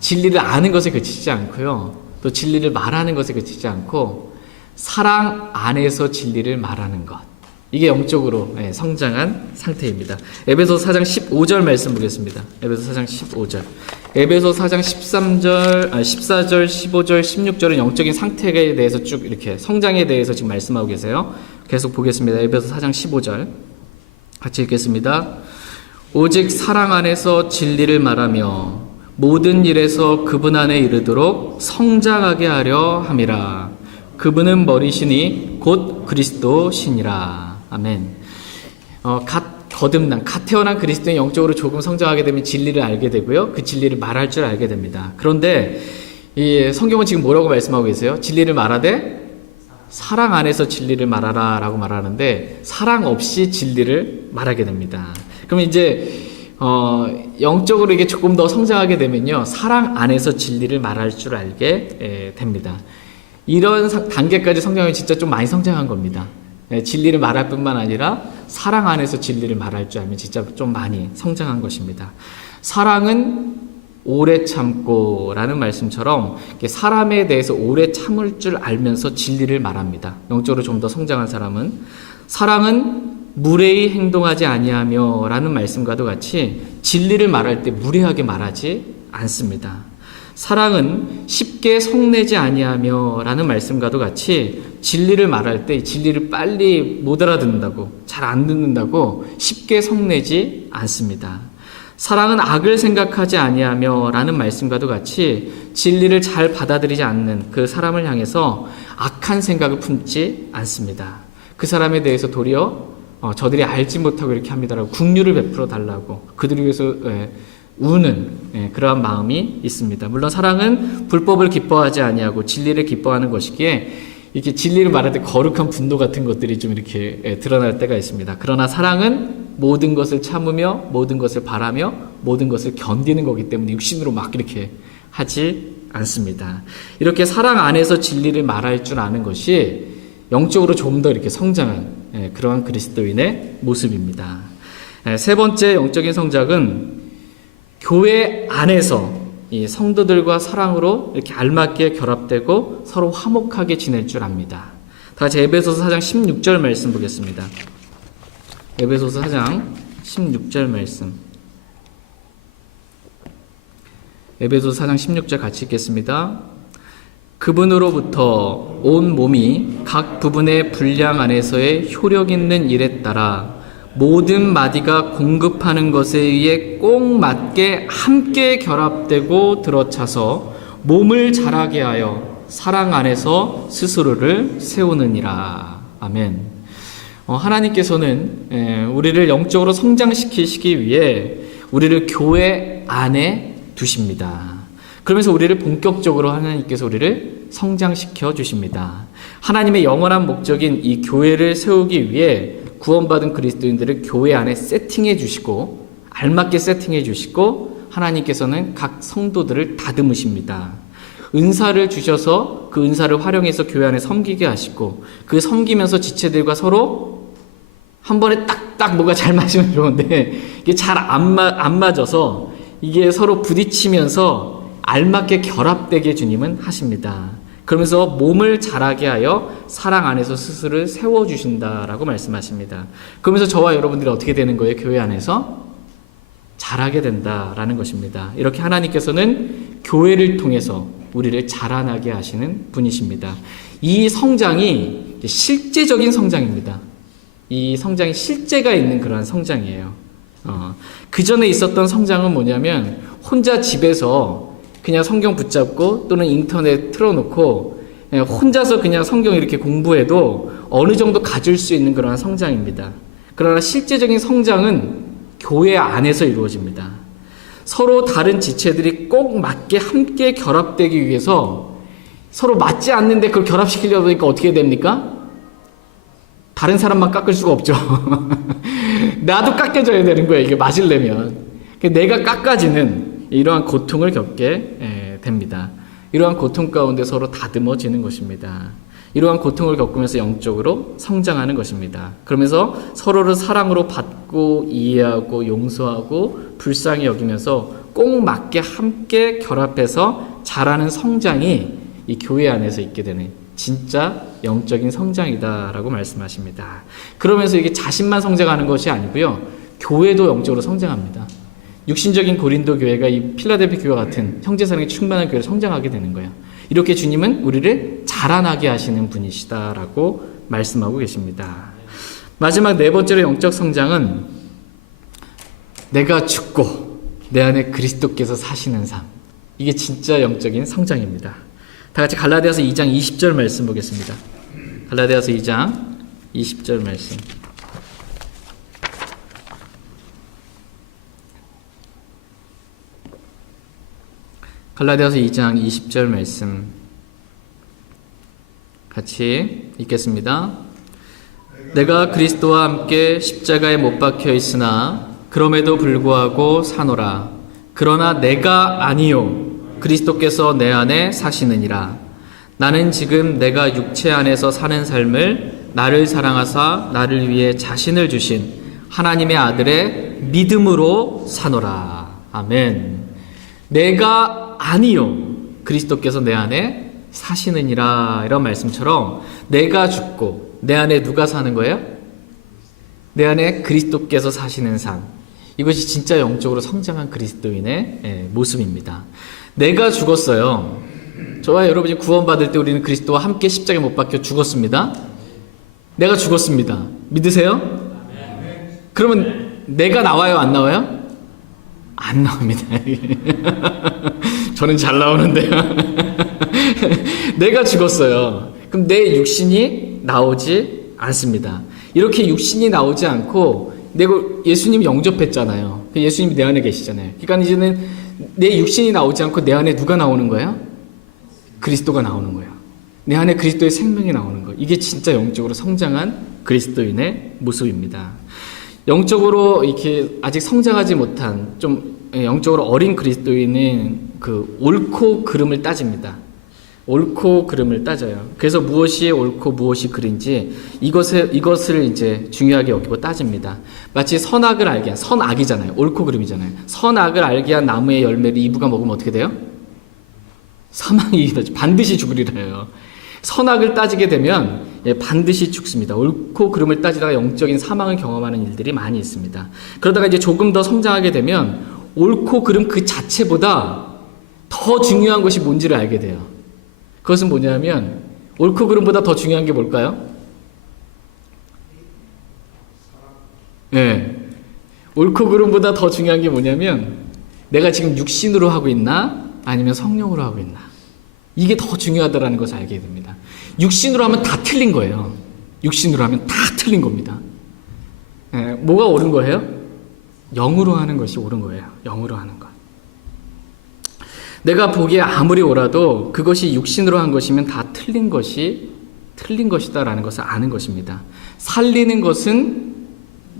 진리를 아는 것에 그치지 않고요. 또 진리를 말하는 것에 그치지 않고 사랑 안에서 진리를 말하는 것. 이게 영적으로 성장한 상태입니다. 에베소서 4장 15절 말씀 보겠습니다. 에베소서 4장 15절. 에베소서 4장 14절, 15절, 16절은 영적인 상태에 대해서 쭉 이렇게 성장에 대해서 지금 말씀하고 계세요. 계속 보겠습니다. 에베소서 4장 15절. 같이 읽겠습니다. 오직 사랑 안에서 진리를 말하며 모든 일에서 그분 안에 이르도록 성장하게 하려 함이라. 그분은 머리시니 곧 그리스도시니라. 아멘. 갓 태어난 그리스도인 영적으로 조금 성장하게 되면 진리를 알게 되고요. 그 진리를 말할 줄 알게 됩니다. 그런데 이 성경은 지금 뭐라고 말씀하고 계세요? 진리를 말하되 사랑 안에서 진리를 말하라 라고 말하는데 사랑 없이 진리를 말하게 됩니다. 그러면 이제 영적으로 이게 조금 더 성장하게 되면요, 사랑 안에서 진리를 말할 줄 알게 됩니다. 이런 단계까지 성장하면 진짜 좀 많이 성장한 겁니다. 진리를 말할 뿐만 아니라 사랑 안에서 진리를 말할 줄 알면 진짜 좀 많이 성장한 것입니다. 사랑은 오래 참고 라는 말씀처럼 사람에 대해서 오래 참을 줄 알면서 진리를 말합니다. 영적으로 좀 더 성장한 사람은. 사랑은 무례히 행동하지 아니하며 라는 말씀과도 같이 진리를 말할 때 무례하게 말하지 않습니다. 사랑은 쉽게 성내지 아니하며 라는 말씀과도 같이 진리를 말할 때 진리를 빨리 못 알아듣는다고, 잘 안 듣는다고 쉽게 성내지 않습니다. 사랑은 악을 생각하지 아니하며 라는 말씀과도 같이 진리를 잘 받아들이지 않는 그 사람을 향해서 악한 생각을 품지 않습니다. 그 사람에 대해서 도리어 저들이 알지 못하고 이렇게 합니다라고 긍휼을 베풀어 달라고 그들을 위해서 우는 그러한 마음이 있습니다. 물론 사랑은 불법을 기뻐하지 아니하고 진리를 기뻐하는 것이기에 이렇게 진리를 말할 때 거룩한 분노 같은 것들이 좀 이렇게 드러날 때가 있습니다. 그러나 사랑은 모든 것을 참으며 모든 것을 바라며 모든 것을 견디는 거기 때문에 육신으로 막 이렇게 하지 않습니다. 이렇게 사랑 안에서 진리를 말할 줄 아는 것이 영적으로 좀 더 이렇게 성장한 그러한 그리스도인의 모습입니다. 세 번째 영적인 성장은 교회 안에서 이 성도들과 사랑으로 이렇게 알맞게 결합되고 서로 화목하게 지낼 줄 압니다. 다 같이 에베소서 4장 16절 말씀 보겠습니다. 에베소서 4장 16절 말씀. 에베소서 4장 16절 같이 읽겠습니다. 그분으로부터 온 몸이 각 부분의 분량 안에서의 효력 있는 일에 따라 모든 마디가 공급하는 것에 의해 꼭 맞게 함께 결합되고 들어차서 몸을 자라게 하여 사랑 안에서 스스로를 세우느니라. 아멘. 하나님께서는 우리를 영적으로 성장시키시기 위해 우리를 교회 안에 두십니다. 그러면서 우리를 본격적으로 하나님께서 우리를 성장시켜 주십니다. 하나님의 영원한 목적인 이 교회를 세우기 위해 구원받은 그리스도인들을 교회 안에 세팅해 주시고 알맞게 세팅해 주시고 하나님께서는 각 성도들을 다듬으십니다. 은사를 주셔서 그 은사를 활용해서 교회 안에 섬기게 하시고 그 섬기면서 지체들과 서로 한 번에 딱딱 뭐가 잘 맞으면 좋은데 이게 잘 안 맞아서 이게 서로 부딪히면서 알맞게 결합되게 주님은 하십니다. 그러면서 몸을 자라게 하여 사랑 안에서 스스로를 세워주신다라고 말씀하십니다. 그러면서 저와 여러분들이 어떻게 되는 거예요? 교회 안에서 자라게 된다라는 것입니다. 이렇게 하나님께서는 교회를 통해서 우리를 자라나게 하시는 분이십니다. 이 성장이 실제적인 성장입니다. 이 성장이 실제가 있는 그러한 성장이에요. 그 전에 있었던 성장은 뭐냐면 혼자 집에서 그냥 성경 붙잡고 또는 인터넷 틀어놓고 혼자서 그냥 성경 이렇게 공부해도 어느 정도 가질 수 있는 그러한 성장입니다. 그러나 실제적인 성장은 교회 안에서 이루어집니다. 서로 다른 지체들이 꼭 맞게 함께 결합되기 위해서 서로 맞지 않는데 그걸 결합시키려고 하니까 어떻게 됩니까? 다른 사람만 깎을 수가 없죠. 나도 깎여져야 되는 거예요. 이게 맞으려면. 내가 깎아지는 이러한 고통을 겪게 됩니다. 이러한 고통 가운데 서로 다듬어지는 것입니다. 이러한 고통을 겪으면서 영적으로 성장하는 것입니다. 그러면서 서로를 사랑으로 받고 이해하고 용서하고 불쌍히 여기면서 꼭 맞게 함께 결합해서 자라는 성장이 이 교회 안에서 있게 되는 진짜 영적인 성장이다라고 말씀하십니다. 그러면서 이게 자신만 성장하는 것이 아니고요. 교회도 영적으로 성장합니다. 육신적인 고린도 교회가 이 필라델피 교회와 같은 형제사랑이 충만한 교회로 성장하게 되는 거예요. 이렇게 주님은 우리를 자라나게 하시는 분이시다라고 말씀하고 계십니다. 마지막 네 번째로 영적 성장은 내가 죽고 내 안에 그리스도께서 사시는 삶. 이게 진짜 영적인 성장입니다. 다 같이 갈라디아서 2장 20절 말씀 보겠습니다. 갈라디아서 2장 20절 말씀. 갈라디아서 2장 20절 말씀 같이 읽겠습니다. 내가 그리스도와 함께 십자가에 못 박혀 있으나 그럼에도 불구하고 사노라. 그러나 내가 아니요 그리스도께서 내 안에 사시느니라. 나는 지금 내가 육체 안에서 사는 삶을 나를 사랑하사 나를 위해 자신을 주신 하나님의 아들의 믿음으로 사노라. 아멘. 내가 아니요 그리스도께서 내 안에 사시느니라. 이런 말씀처럼 내가 죽고 내 안에 누가 사는 거예요? 내 안에 그리스도께서 사시는 삶. 이것이 진짜 영적으로 성장한 그리스도인의 모습입니다. 내가 죽었어요. 저와 여러분이 구원받을 때 우리는 그리스도와 함께 십자가에 못 박혀 죽었습니다. 내가 죽었습니다. 믿으세요? 그러면 내가 나와요? 안 나와요? 안 나옵니다. 저는 잘 나오는데요. 내가 죽었어요. 그럼 내 육신이 나오지 않습니다. 이렇게 육신이 나오지 않고 내가 예수님 영접했잖아요. 예수님이 내 안에 계시잖아요. 그러니까 이제는 내 육신이 나오지 않고 내 안에 누가 나오는 거예요? 그리스도가 나오는 거예요. 내 안에 그리스도의 생명이 나오는 거예요. 이게 진짜 영적으로 성장한 그리스도인의 모습입니다. 영적으로 이렇게 아직 성장하지 못한 좀 영적으로 어린 그리스도인은 그 옳고 그름을 따집니다. 옳고 그름을 따져요. 그래서 무엇이 옳고 무엇이 그른지 이것을 이제 중요하게 여기고 따집니다. 마치 선악을 알게 한 선악이잖아요. 옳고 그름이잖아요. 선악을 알게 한 나무의 열매를 이브가 먹으면 어떻게 돼요? 사망이 반드시 죽으리라 해요. 선악을 따지게 되면 반드시 죽습니다. 옳고 그름을 따지다가 영적인 사망을 경험하는 일들이 많이 있습니다. 그러다가 이제 조금 더 성장하게 되면 옳고 그름 그 자체보다 더 중요한 것이 뭔지를 알게 돼요. 그것은 뭐냐면 옳고 그름보다 더 중요한 게 뭘까요? 네. 옳고 그름보다 더 중요한 게 뭐냐면 내가 지금 육신으로 하고 있나 아니면 성령으로 하고 있나. 이게 더 중요하다는 것을 알게 됩니다. 육신으로 하면 다 틀린 거예요. 육신으로 하면 다 틀린 겁니다. 네. 뭐가 옳은 거예요? 영으로 하는 것이 옳은 거예요. 영으로 하는 것. 내가 보기에 아무리 옳아도 그것이 육신으로 한 것이면 다 틀린 것이다라는 것을 아는 것입니다. 살리는 것은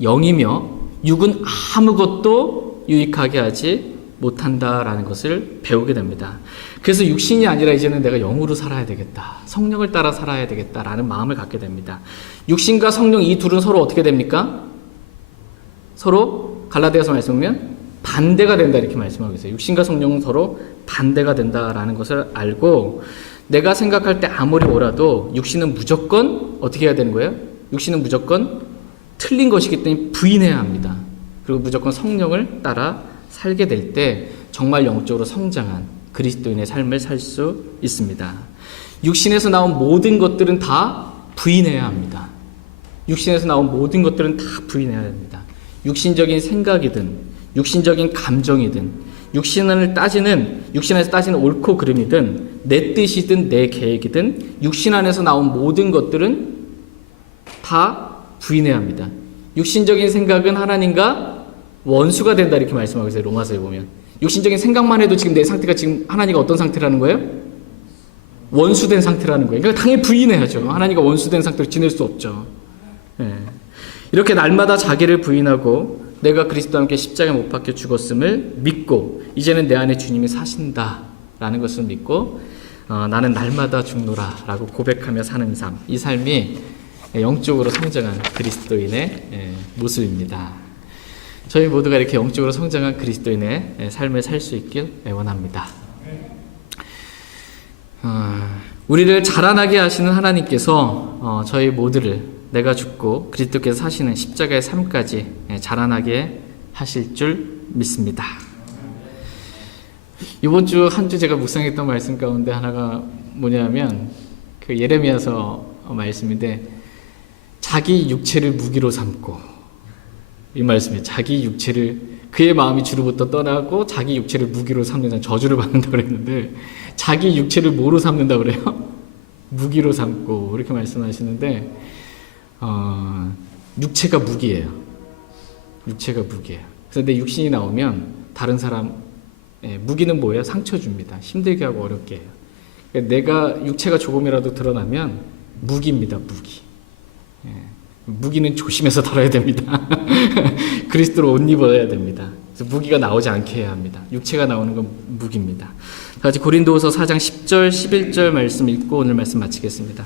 영이며 육은 아무것도 유익하게 하지 못한다라는 것을 배우게 됩니다. 그래서 육신이 아니라 이제는 내가 영으로 살아야 되겠다. 성령을 따라 살아야 되겠다라는 마음을 갖게 됩니다. 육신과 성령 이 둘은 서로 어떻게 됩니까? 서로 갈라디아서 말씀 보면 반대가 된다 이렇게 말씀하고 있어요. 육신과 성령은 서로 반대가 된다라는 것을 알고 내가 생각할 때 아무리 옳아도 육신은 무조건 어떻게 해야 되는 거예요? 육신은 무조건 틀린 것이기 때문에 부인해야 합니다. 그리고 무조건 성령을 따라 살게 될 때 정말 영적으로 성장한 그리스도인의 삶을 살 수 있습니다. 육신에서 나온 모든 것들은 다 부인해야 합니다. 육신에서 나온 모든 것들은 다 부인해야 됩니다. 육신적인 생각이든 육신적인 감정이든 육신에서 따지는 옳고 그름이든 내 뜻이든 내 계획이든 육신 안에서 나온 모든 것들은 다 부인해야 합니다. 육신적인 생각은 하나님과 원수가 된다 이렇게 말씀하고 있어요. 로마서에 보면 육신적인 생각만 해도 지금 내 상태가 지금 하나님과 어떤 상태라는 거예요? 원수된 상태라는 거예요. 그러니까 당연히 부인해야죠. 하나님과 원수된 상태로 지낼 수 없죠. 예. 이렇게 날마다 자기를 부인하고 내가 그리스도와 함께 십자가에 못 박혀 죽었음을 믿고 이제는 내 안에 주님이 사신다라는 것을 믿고 나는 날마다 죽노라 라고 고백하며 사는 삶, 이 삶이 영적으로 성장한 그리스도인의 모습입니다. 저희 모두가 이렇게 영적으로 성장한 그리스도인의 삶을 살 수 있길 원합니다. 우리를 자라나게 하시는 하나님께서 저희 모두를 내가 죽고 그리스도께서 사시는 십자가의 삶까지 자라나게 하실 줄 믿습니다. 이번 주 한 주 제가 묵상했던 말씀 가운데 하나가 뭐냐면 그 예레미야서 말씀인데 자기 육체를 무기로 삼고 이 말씀이에요. 자기 육체를 그의 마음이 주로부터 떠나고 자기 육체를 무기로 삼는 저주를 받는다고 그랬는데 자기 육체를 뭐로 삼는다고 그래요? 무기로 삼고 이렇게 말씀하시는데 육체가 무기예요. 육체가 무기예요. 그래서 내 육신이 나오면 다른 사람 무기는 뭐예요? 상처 줍니다. 힘들게 하고 어렵게 해요. 그러니까 내가 육체가 조금이라도 드러나면 무기입니다. 무기. 무기는 조심해서 다뤄야 됩니다. 그리스도로 옷 입어야 됩니다. 그래서 무기가 나오지 않게 해야 합니다. 육체가 나오는 건 무기입니다. 같이 고린도후서 4장 10절 11절 말씀 읽고 오늘 말씀 마치겠습니다.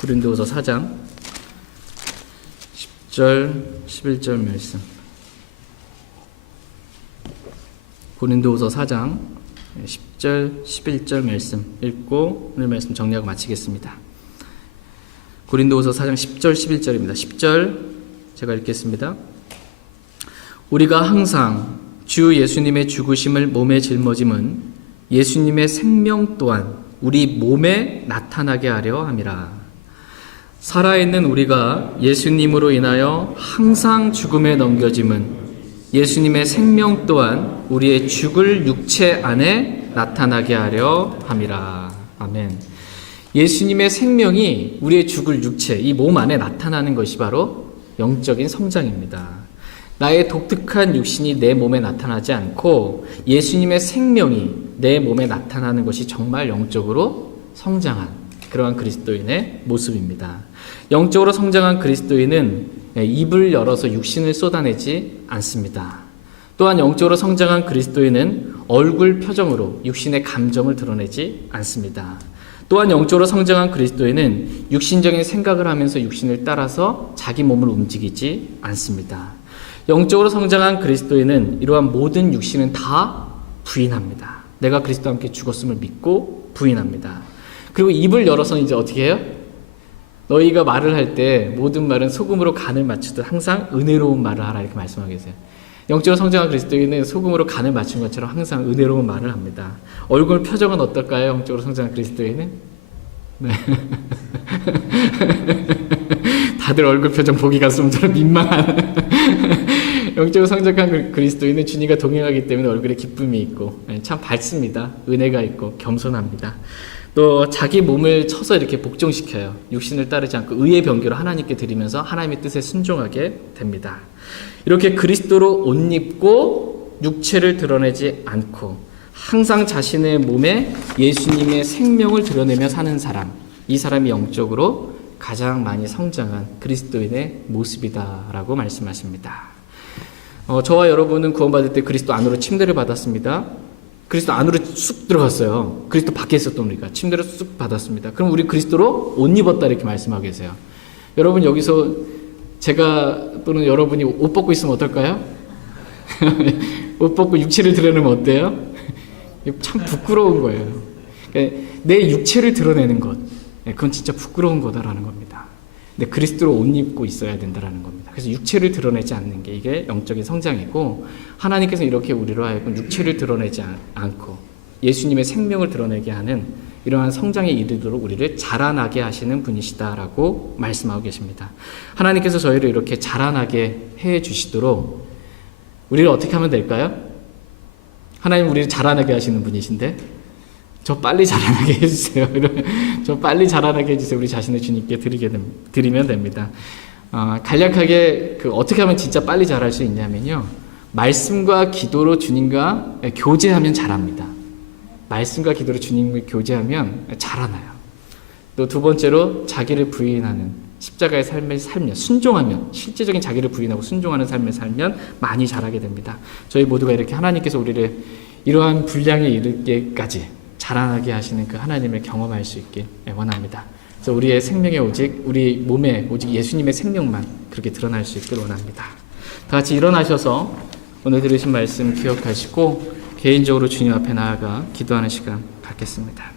고린도후서 4장 10절 11절 말씀. 고린도후서 4장 10절 11절 말씀 읽고 오늘 말씀 정리하고 마치겠습니다. 고린도후서 4장 10절 11절입니다. 10절 제가 읽겠습니다. 우리가 항상 주 예수님의 죽으심을 몸에 짊어짐은 예수님의 생명 또한 우리 몸에 나타나게 하려 함이라. 살아있는 우리가 예수님으로 인하여 항상 죽음에 넘겨짐은 예수님의 생명 또한 우리의 죽을 육체 안에 나타나게 하려 함이라. 아멘. 예수님의 생명이 우리의 죽을 육체, 이 몸 안에 나타나는 것이 바로 영적인 성장입니다. 나의 독특한 육신이 내 몸에 나타나지 않고 예수님의 생명이 내 몸에 나타나는 것이 정말 영적으로 성장한 그러한 그리스도인의 모습입니다. 영적으로 성장한 그리스도인은 입을 열어서 육신을 쏟아내지 않습니다. 또한 영적으로 성장한 그리스도인은 얼굴 표정으로 육신의 감정을 드러내지 않습니다. 또한 영적으로 성장한 그리스도인은 육신적인 생각을 하면서 육신을 따라서 자기 몸을 움직이지 않습니다. 영적으로 성장한 그리스도인은 이러한 모든 육신은 다 부인합니다. 내가 그리스도와 함께 죽었음을 믿고 부인합니다. 그리고 입을 열어서 이제 어떻게 해요? 너희가 말을 할 때 모든 말은 소금으로 간을 맞추듯 항상 은혜로운 말을 하라 이렇게 말씀하고 계세요. 영적으로 성장한 그리스도인은 소금으로 간을 맞춘 것처럼 항상 은혜로운 말을 합니다. 얼굴 표정은 어떨까요? 영적으로 성장한 그리스도인은? 네. 다들 얼굴 표정 보기가 좀 민망한 영적으로 성장한 그리스도인은 주님과 동행하기 때문에 얼굴에 기쁨이 있고 참 밝습니다. 은혜가 있고 겸손합니다. 또 자기 몸을 쳐서 이렇게 복종시켜요. 육신을 따르지 않고 의의 변개로 하나님께 드리면서 하나님의 뜻에 순종하게 됩니다. 이렇게 그리스도로 옷 입고 육체를 드러내지 않고 항상 자신의 몸에 예수님의 생명을 드러내며 사는 사람, 이 사람이 영적으로 가장 많이 성장한 그리스도인의 모습이다라고 말씀하십니다. 저와 여러분은 구원받을 때 그리스도 안으로 침례를 받았습니다. 그리스도 안으로 쑥 들어갔어요. 그리스도 밖에 있었던 우리가 침례를 쑥 받았습니다. 그럼 우리 그리스도로 옷 입었다 이렇게 말씀하고 계세요. 여러분 여기서 제가 또는 여러분이 옷 벗고 있으면 어떨까요? 옷 벗고 육체를 드러내면 어때요? 참 부끄러운 거예요. 그러니까 내 육체를 드러내는 것, 그건 진짜 부끄러운 거다라는 겁니다. 근데 그리스도로 옷 입고 있어야 된다라는 겁니다. 그래서 육체를 드러내지 않는 게 이게 영적인 성장이고 하나님께서 이렇게 우리로 하여금 육체를 드러내지 않고 예수님의 생명을 드러내게 하는 이러한 성장에 이르도록 우리를 자라나게 하시는 분이시다라고 말씀하고 계십니다. 하나님께서 저희를 이렇게 자라나게 해 주시도록 우리를 어떻게 하면 될까요? 하나님 우리를 자라나게 하시는 분이신데 저 빨리 자라나게 해주세요. 저 빨리 자라나게 해주세요. 우리 자신을 주님께 드리면 됩니다. 간략하게 어떻게 하면 진짜 빨리 자랄 수 있냐면요. 말씀과 기도로 주님과 교제하면 자랍니다. 말씀과 기도로 주님과 교제하면 자라나요. 또 두 번째로 자기를 부인하는 십자가의 삶을 살면, 순종하면, 실제적인 자기를 부인하고 순종하는 삶을 살면 많이 자라게 됩니다. 저희 모두가 이렇게 하나님께서 우리를 이러한 분량에 이르게까지 자라나게 하시는 그 하나님을 경험할 수 있길 원합니다. 그래서 우리의 생명에 오직, 우리 몸에 오직 예수님의 생명만 그렇게 드러날 수 있길 원합니다. 다 같이 일어나셔서 오늘 들으신 말씀 기억하시고 개인적으로 주님 앞에 나아가 기도하는 시간 갖겠습니다.